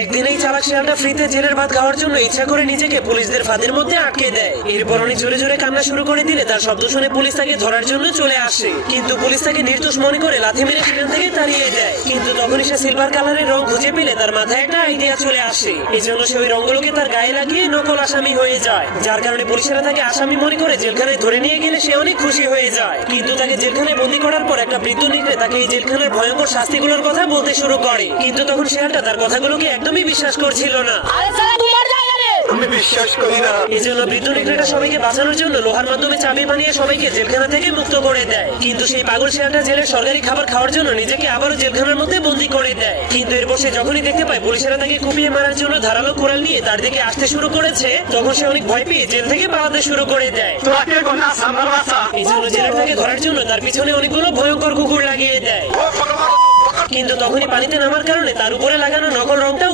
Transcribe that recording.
একদিন এই চালাক শিয়ালটা ফ্রিতে জেলের ভাত খাওয়ার জন্য ইচ্ছা করে নিজেকে পুলিশদের ফাঁদের মধ্যে আটকে দেয়। এরপর উনি জোরে জোরে কান্না শুরু করে দিলে তার শব্দ শুনে পুলিশ তাকে ধরার জন্য চলে আসে, কিন্তু পুলিশ তাকে নির্দোষ মনে করে লাথি মেরে সেখান থেকে তাড়িয়ে দেয়। কিন্তু তখনই সে সিলভার কালারের রং খুঁজে পেলে তার মাথায় একটা আইডিয়া চলে আসে। এই জন্য সে ওই রঙগুলোকে তার গায়ে লাগিয়ে নকল আসামি হয়ে যায়, যার কারণে পুলিশেরা তাকে আসামি মনে করে জেলখানায় ধরে নিয়ে গেলে সে অনেক খুশি হয়ে যায়। কিন্তু তাকে জেলখানায় বন্দী করার পর একটা বৃদ্ধ নেকড়ে তাকে এই জেলখানার ভয়ঙ্কর শাস্তিগুলোর কথা বলতে শুরু করে, কিন্তু তখন শিয়ালটা তার কথাগুলোকে একদমই বিশ্বাস করছিল না। আমি বিশ্বাস করি না। এই জন্য বৃদ্ধ নেকড়েটা সবাইকে বাঁচানোর জন্য লোহার মাধ্যমে চাবি বানিয়ে সবাইকে জেলখানা থেকে মুক্ত করে দেয়। কিন্তু সেই পাগল শিয়ালটা জেলের সরকারি খাবার খাওয়ার জন্য নিজেকে আবারও জেলখানার মধ্যে বন্দী করে দেয়। কিন্তু এরপর সে যখনই দেখতে পায় পুলিশেরা তাকে কুপিয়ে মারার জন্য ধারালো কোড়াল নিয়ে তার দিকে আসতে শুরু করেছে, তখন সে অনেক ভয় পেয়ে জেল থেকে পালাতে শুরু করে দেয়। তোকে কোনা সামলাসা। এই জন্য জেলের তাকে ধরার জন্য তার পিছনে অনেকগুলো ভয়ঙ্কর কুকুর লাগিয়ে দেয়। কিন্তু তখনই পানিতে নামার কারণে তার উপরে লাগানো নকল রংটা